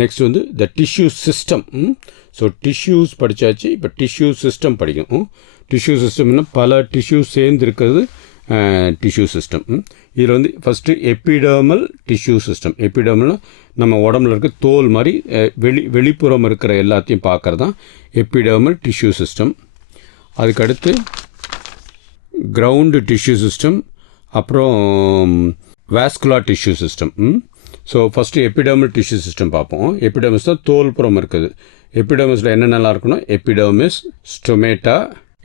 Next வந்து the tissue system. So tissues படித்தாச்சு, இப்போ டிஷ்யூ சிஸ்டம் படிக்கணும். டிஷ்யூ சிஸ்டம்னா பல டிஷ்யூ சேர்ந்து இருக்கிறது டிஷ்யூ சிஸ்டம். இதில் வந்து ஃபஸ்ட்டு எபிடர்மல் டிஷ்யூ சிஸ்டம். எபிடர்மல்னா நம்ம உடம்புல இருக்க தோல் மாதிரி வெளிப்புறம் இருக்கிற எல்லாத்தையும் பார்க்குறது தான் எபிடர்மல் டிஷ்யூ சிஸ்டம். அதுக்கடுத்து கிரவுண்டு டிஷ்யூ சிஸ்டம், அப்புறம் vascular tissue system. So first epidermal tissue system பார்ப்போம். எபிடர்மிஸ் தான் தோல் புறம் இருக்குது. எபிடர்மிஸில் என்னென்னலாம் இருக்குன்னா எபிடர்மிஸ், ஸ்டொமேட்டா,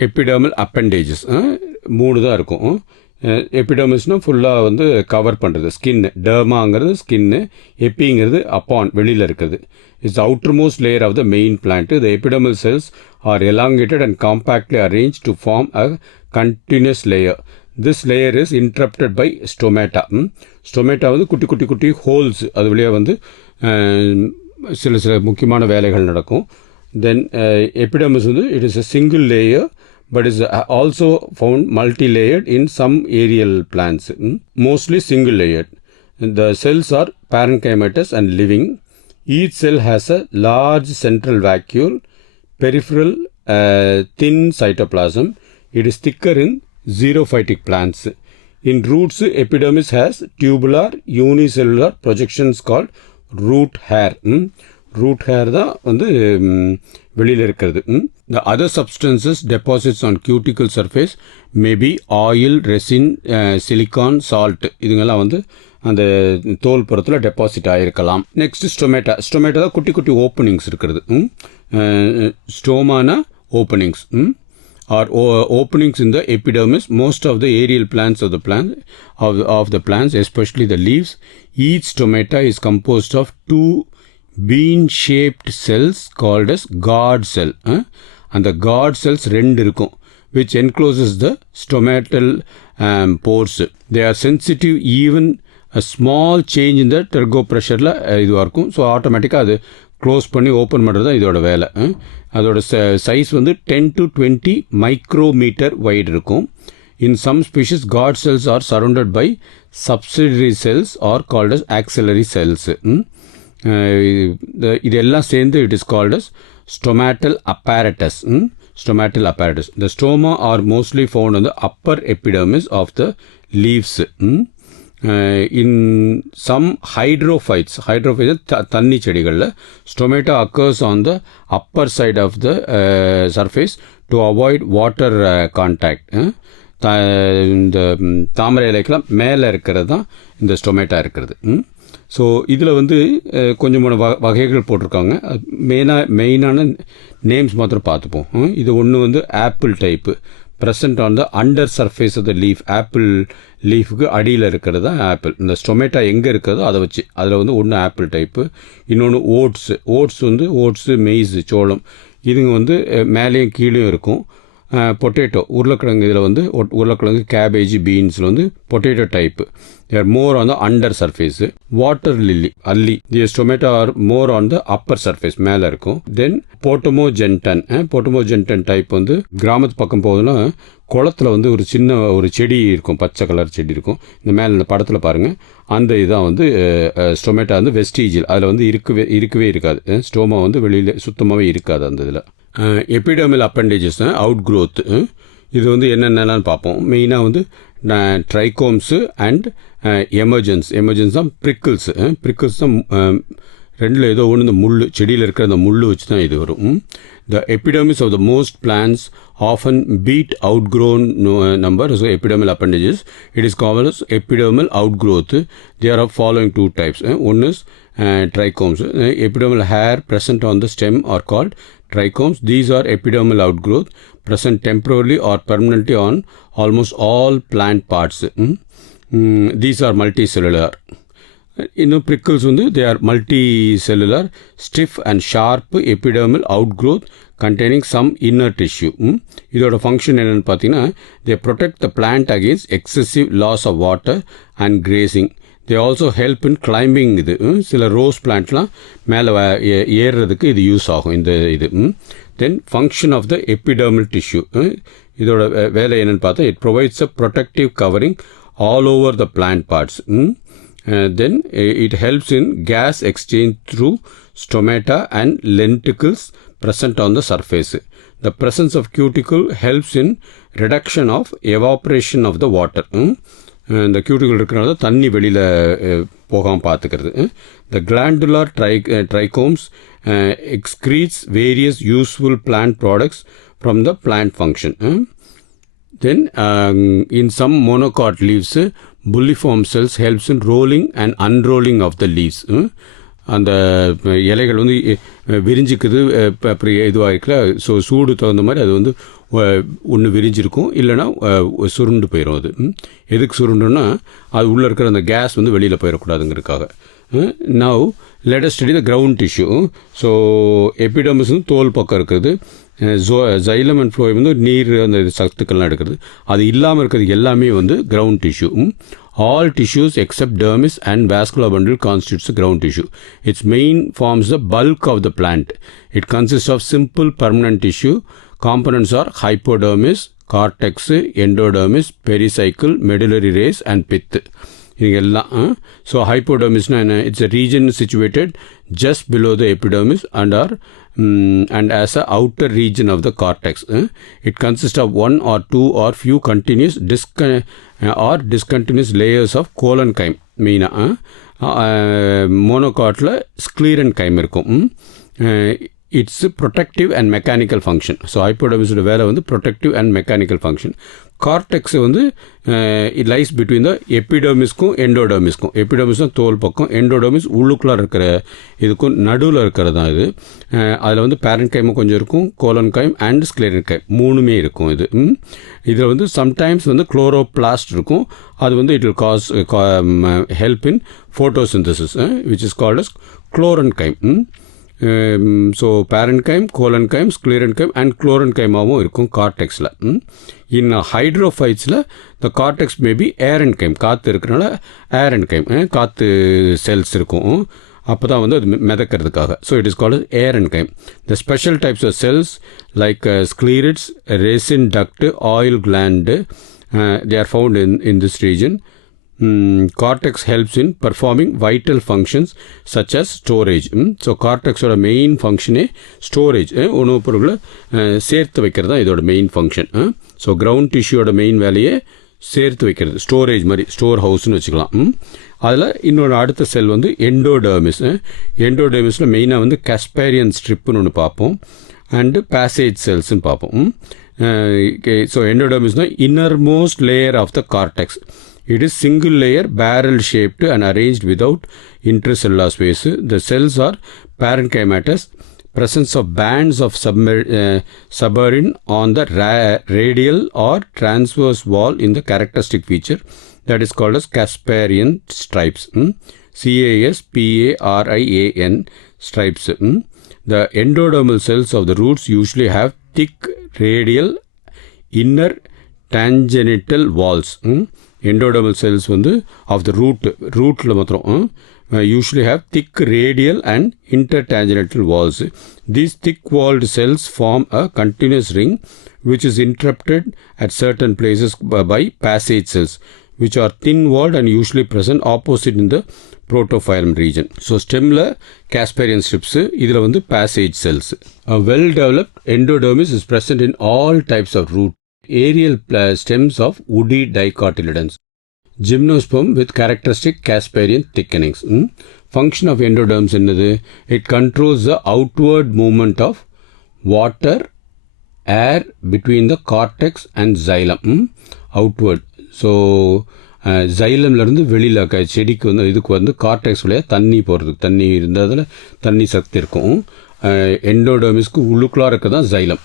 எபிடர்மல் அப்பெண்டேஜஸ் 3 தான் இருக்கும். எபிடர்மிஸ்னால் ஃபுல்லாக வந்து கவர் பண்ணுறது ஸ்கின்னு. டர்மாங்கிறது ஸ்கின்னு, எப்பிங்கிறது அப்பான் வெளியில் இருக்குது. It's outermost layer of the main plant. The epidermal cells are elongated and compactly arrange to form a continuous layer. This layer is interrupted by stomata. Stomata வந்து குட்டி குட்டி குட்டி ஹோல்ஸ், அது வழியாக வந்து சில முக்கியமான வேலைகள் நடக்கும். தென் எபிடர்மிஸ் வந்து it is a single layer but is also found multi-layered in some aerial plants. Mostly single layered. The cells are parenchymatous and living. Each cell has a large central vacuole, peripheral thin cytoplasm. It is thicker in xerophytic plants. In roots, epidermis has tubular unicellular projections called root hair. Root hair தான் வந்து வெளியில் இருக்கிறது. The other substances deposits on cuticle surface may be oil, resin, silicon, salt. இதுங்கெல்லாம் வந்து அந்த தோல் புறத்தில் deposit ஆகிருக்கலாம். Next stomata. ஸ்டொமேட்டா தான் குட்டி குட்டி ஓப்பனிங்ஸ் இருக்கிறது. ஸ்டோமானா openings are openings in the epidermis. Most of the aerial plants of the plants, especially the leaves. Each stomata is composed of 2 bean-shaped cells called as guard cell. And the guard cells 2 இருக்கும், which encloses the stomatal pores. They are sensitive even a small change in the turgo pressure-ல இதுவாக இருக்கும். So ஆட்டோமேட்டிக்காக அது close பண்ணி open பண்ணுறது தான் இதோட வேலை. அதோட சைஸ் வந்து 10 to 20 மைக்ரோமீட்டர் வைடு இருக்கும். In some species, guard cells are surrounded by subsidiary cells or called as axillary cells. இதெல்லாம் சேர்ந்து it is called as stomatal apparatus. Stomatal apparatus. The stoma are mostly found on the upper epidermis of the leaves. In some hydrophytes தண்ணி செடிகளில் stomata occurs on the upper side of the surface to avoid water contact. இந்த தாமரை இலைக்கெல்லாம் மேலே இருக்கிறது தான் இந்த stomata இருக்கிறது. So இதில் வந்து கொஞ்சம் வகைகள் போட்டிருக்காங்க. மெயினான நேம்ஸ் மாத்திரம் பார்த்துப்போம். இது ஒன்று வந்து apple type, present on the under surface of the leaf. Apple லீஃபுக்கு அடியில் இருக்கிறது தான் ஆப்பிள். இந்த ஸ்டொமேட்டா எங்கே இருக்கிறதோ அதை வச்சு அதில் வந்து ஒன்று ஆப்பிள் டைப்பு. இன்னொன்று ஓட்ஸ் வந்து மெய்ஸ், சோளம். இதுங்க வந்து மேலேயும் கீழேயும் இருக்கும். பொட்டேட்டோ, உருளைக்கிழங்கு. இதில் வந்து உருளைக்கிழங்கு, கேபேஜ், பீன்ஸில் வந்து potato type. they are more on the under surface. Water lily, Alli, these tomato are more on the upper surface, மேலே இருக்கும். Then potamogeton டைப் வந்து கிராமத்து பக்கம் போகுதுன்னா குளத்தில் வந்து ஒரு செடி இருக்கும், பச்சை கலர் செடி இருக்கும். இந்த மேலே இந்த படத்தில் பாருங்கள், அந்த இதுதான் வந்து ஸ்டொமேட்டா வந்து வெஸ்டீஜியல். அதில் வந்து இருக்கவே இருக்காது. ஸ்டோமா வந்து வெளியில் சுத்தமாகவே இருக்காது அந்த இதில். Epidermal appendages out growth. இது வந்து என்னென்னலாம் பார்ப்போம். மெயினாக வந்து ட்ரைகோம்ஸு அண்ட் எமர்ஜென்ஸ் தான் ப்ரிக்கிள்ஸ் தான். ரெண்டில் ஏதோ ஒன்று இந்த முள், செடியில் இருக்கிற அந்த முள் வச்சு தான் இது வரும். The epidermis of the most plants often beat outgrown number, so epidermal appendages. It is called as epidermal outgrowth. They are of following 2 types. One is trichomes. Epidermal hair present on the stem are called trichomes. These are epidermal outgrowth present temporarily or permanently on almost all plant parts. These are multicellular. இன்னும் prickles வந்து they are multicellular, stiff and sharp epidermal outgrowth containing some inner tissue. இதோட function என்னென்னு பார்த்தீங்கன்னா, they protect the plant against excessive loss of water and grazing. They also help in climbing. இது சில rose பிளான்ட்லாம் மேலே ஏறுறதுக்கு இது use ஆகும் இந்த இது. Then function of the epidermal tissue. இதோட வேலை என்னென்னு பார்த்தா, it provides a protective covering all over the plant parts. then it helps in gas exchange through stomata and lenticles present on the surface. The presence of cuticle helps in reduction of evaporation of the water. இந்த cuticle இருக்கிறனால தண்ணி வெளியில் போகாமல் பார்த்துக்கிறது. The glandular trichomes excretes various useful plant products from the plant function. Then in some monocot leaves, bulliform cells helps in rolling and unrolling of the leaves. அந்த இலைகள் வந்து விரிஞ்சிக்குது, அப்புறம் இதுவாக இருக்கல. ஸோ சூடு தகுந்த மாதிரி அது வந்து ஒன்று விரிஞ்சிருக்கும், இல்லைனா சுருண்டு போயிடும். அது எதுக்கு சுருண்டுன்னா அது உள்ளே இருக்கிற அந்த கேஸ் வந்து வெளியில் போயிடக்கூடாதுங்கிறதுக்காக. Now let us study the ground tissue. ஸோ எபிடர்மிஸ் வந்து தோல் பக்கம் இருக்கிறது, ஜைலம் அண்ட் ஃப்ளோயம் வந்து நீர் அந்த சத்துக்கள்லாம் எடுக்கிறது. அது இல்லாமல் இருக்கிறது எல்லாமே வந்து ground tissue. All tissues except dermis and vascular bundle constitutes the ground tissue. Its main forms the bulk of the plant. It consists of simple permanent tissue. Components are hypodermis, cortex, endodermis, pericycle, medullary rays and pith. So hypodermis it's a region situated just below the epidermis and as a outer region of the cortex. It consists of one or two or few continuous discontinuous layers of collenchyme. Meena monocotல sclerenchyme இருக்கும். It's protective and mechanical function. So hypodermis வேலை வந்து protective and mechanical function. Cortex வந்து it lies between the epidermisக்கும் endodermisக்கும். epidermis தான் தோல் பக்கம், endodermis உள்ளுக்குள்ளே இருக்கிற இதுக்கும் நடுவில் இருக்கிறது தான் இது. அதில் வந்து parenchyme கொஞ்சம் இருக்கும், collenchyme and sclerenchyme மூணுமே இருக்கும். இதில் வந்து சம்டைம்ஸ் வந்து chloroplast இருக்கும். அது வந்து it will cause help in photosynthesis, which is called as chlorenchyme. So parenchyme, collenchyme, sclerenchyme and chlorenchymeாவும் இருக்கும் கார்டெக்ஸில். இன் ஹைட்ரோஃபைட்ஸில் த கார்டெக்ஸ் மேபி ஏரன்கைம், காற்று இருக்கிறனால ஏரன்கைம், காற்று செல்ஸ் இருக்கும், அப்போ தான் வந்து அது மிதக்கிறதுக்காக. So it is called aerenchyma. The special types of cells like sclereids, resin duct, oil gland, they are found in this region. Cortex helps in performing vital functions such as storage. So cortex ஓட main ஃபங்க்ஷனே storage, உணவுப் பொருட்களை சேர்த்து வைக்கிறது தான் இதோட main function. So ground டிஷ்யூவோட main வேலையே சேர்த்து வைக்கிறது, ஸ்டோரேஜ் மாதிரி, ஸ்டோர் ஹவுஸ்னு வச்சுக்கலாம். அதில் இன்னொரு அடுத்த செல் வந்து எண்டோடர்மிஸ். எண்டோடர்மிஸில் மெயினாக வந்து காஸ்பேரியன் ஸ்ட்ரிப்புன்னு ஒன்று பார்ப்போம், அண்டு பேசேஜ் செல்ஸ்ன்னு பார்ப்போம். ஸோ எண்டோடர்மிஸ்னால் innermost layer of the cortex. It is single layer, barrel shaped and arranged without intercellular space. The cells are parenchymatous. Presence of bands of suberin on the radial or transverse wall in the characteristic feature that is called as Casparian stripes. Casparian stripes. The endodermal cells of the roots usually have thick radial inner tangential walls. Endodermal cells வந்து of the rootல மாத்திரம் usually have thick radial and intertangential walls. These thick-walled cells form a continuous ring which is interrupted at certain places by passage cells, which are thin-walled and usually present opposite in the protophyllum region. So stemல Casparian strips, இதில் வந்து passage cells. A well-developed endodermis is present in all types of root. Aerial stems of woody dicotyledons. Gymnosperm with characteristic Casparian thickenings. Function of endoderms என்னது? It controls the outward movement of water, air between the cortex and xylem. Outward. So xylemலேருந்து வெளியில் செடிக்கு வந்து இதுக்கு வந்து cortex வழியாக தண்ணி போகிறதுக்கு, தண்ணி இருந்ததில் தண்ணி சக்தி இருக்கும். எண்டோடர்மிஸ்க்கு உள்ளுக்குள்ளாக இருக்க தான் xylem.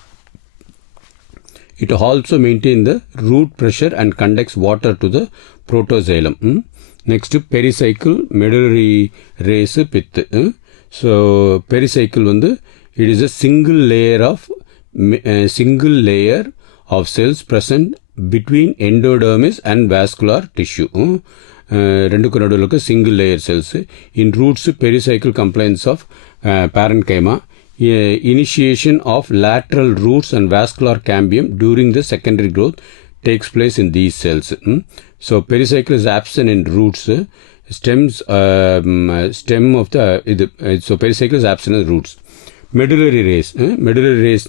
It also maintains the root pressure and conducts water to the protoxylem. Next, pericycle, medullary rays, pith. So pericycle வந்து it is a single layer of cells present between endodermis and vascular tissue. ரெண்டுக்கும் நடுவில் இருக்க single layer cells. In roots, pericycle compliance of parenchyma. Initiation of lateral roots and vascular cambium during the secondary growth takes place in these cells. So pericycle is absent in roots. stem of the so pericycle is absent in the roots. Medullary rays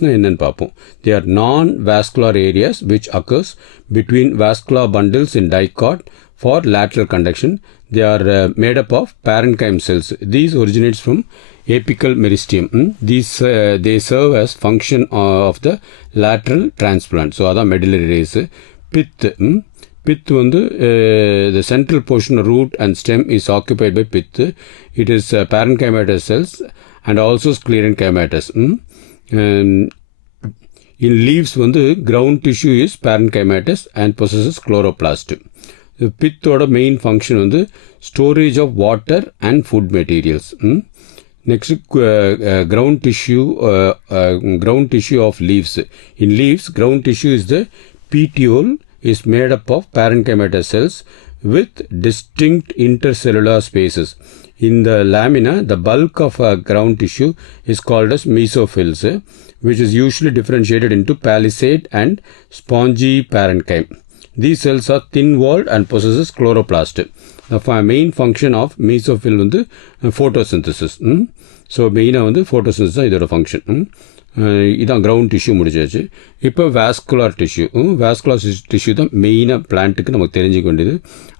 na என்னன்னு பார்ப்போம். They are non-vascular areas which occurs between vascular bundles in dicot for lateral conduction. They are made up of parenchyme cells. These originates from apical meristemium. These they serve as function of the lateral transplant. So அதான் medullary rays. Pith வந்து the central portion of root and stem is occupied by pith. It is parenchymatous cells and also sclerenchymatous. In leaves வந்து ground tissue is parenchymatous and possesses chloroplast. Pithoட main function வந்து storage of water and food materials. Next, ground tissue of leaves. In leaves, ground tissue is the petiole is made up of parenchymatous cells with distinct intercellular spaces. In the lamina, the bulk of ground tissue is called as mesophils, which is usually differentiated into palisade and spongy parenchyme. These cells are thin-walled and possesses chloroplast. The main function of mesophil வந்து photosynthesis. So மெயினாக வந்து photosynthesis தான் இதோட function. இதான் ground tissue முடிச்சாச்சு. இப்போ vascular tissue தான் மெயினாக பிளான்ட்டுக்கு நமக்கு தெரிஞ்சுக்க வேண்டியது.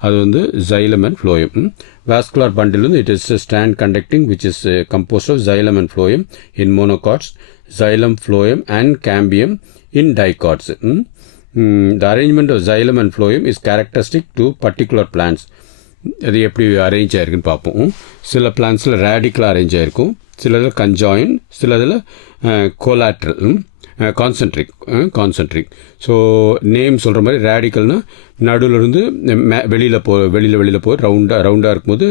அது வந்து xylem and phloem. Vascular bundle வந்து it is stand conducting which is composed of xylem and phloem in monocots, xylem, phloem and cambium in dicots. The arrangement of xylem and phloem is characteristic to particular plants. அது எப்படி arrange ஆயிருக்குன்னு பார்ப்போம். சில பிளான்ஸில் ரேடிக்கலாக arrange ஆயிருக்கும், சிலதில் conjoined, சிலதில் கோலாட்ரல், concentric. So name சொல்கிற மாதிரி ரேடிக்கல்னால் நடுவில் இருந்து வெளியில் போய் ரவுண்டாக இருக்கும்போது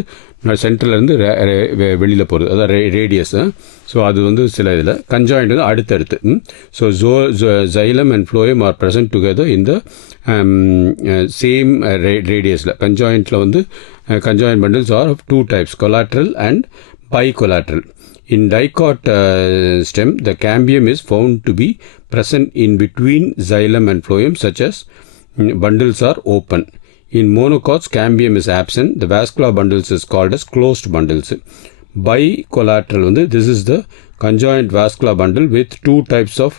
சென்டர்லேருந்து வெளியில் போகிறது, அதான் ரேடியஸ். ஸோ அது வந்து சில இதில் கன்ஜாயிண்ட் வந்து அடுத்தடுத்து. So xylem and phloem are present together இந்த சேம் ரேடியஸில். கன்ஜாயிண்டில் வந்து conjoined bundles are of two types, collateral and bicollateral. In dicot stem, the cambium is found to be present in between xylem and phloem, such as bundles are open. In monocots, cambium is absent. The vascular bundles is called as closed bundles. Bicollateral, this is the conjoined vascular bundle with two types of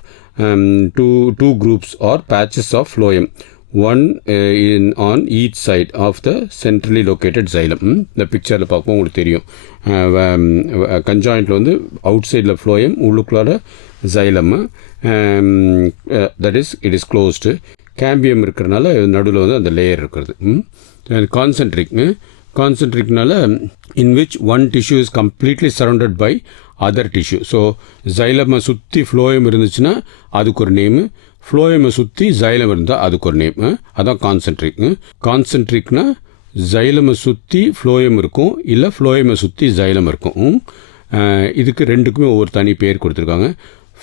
two groups or patches of phloem. One on each side of the centrally located xylem. இந்த பிக்சரில் பார்ப்போம் உங்களுக்கு தெரியும். கன்ஜாயிண்டில் வந்து அவுட் சைடில் phloem, உள்ளுக்குள்ளார xylem. That is it is closed. Cambium இருக்கிறனால நடுவில் வந்து அந்த லேயர் இருக்கிறது. கான்சென்ட்ரிக்னால in which one tissue is completely surrounded by other tissue. So xylem சுற்றி ஃப்ளோயம் இருந்துச்சுன்னா அதுக்கு ஒரு நேமு, ஃப்ளோயமை சுற்றி xylem இருந்தால் அதுக்கு ஒரு நேம். அதான் கான்சென்ட்ரிக்னா xylem சுற்றி ஃப்ளோயம் இருக்கும், இல்லை ஃப்ளோயமை சுற்றி xylem இருக்கும். இதுக்கு ரெண்டுக்குமே ஒவ்வொரு தனி பேர் கொடுத்துருக்காங்க.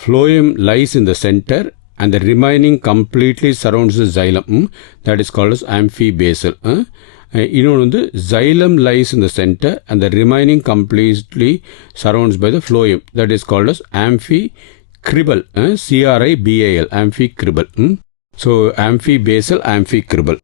Phloem lies in the centre and the remaining completely surrounds the xylem. That is called as amphibasal. இன்னொன்று வந்து xylem lies in the center and the remaining completely surrounds by the phloem. That is called as amphicribal. CRIBAL, amphicribal. So amphibasal, amphicribal.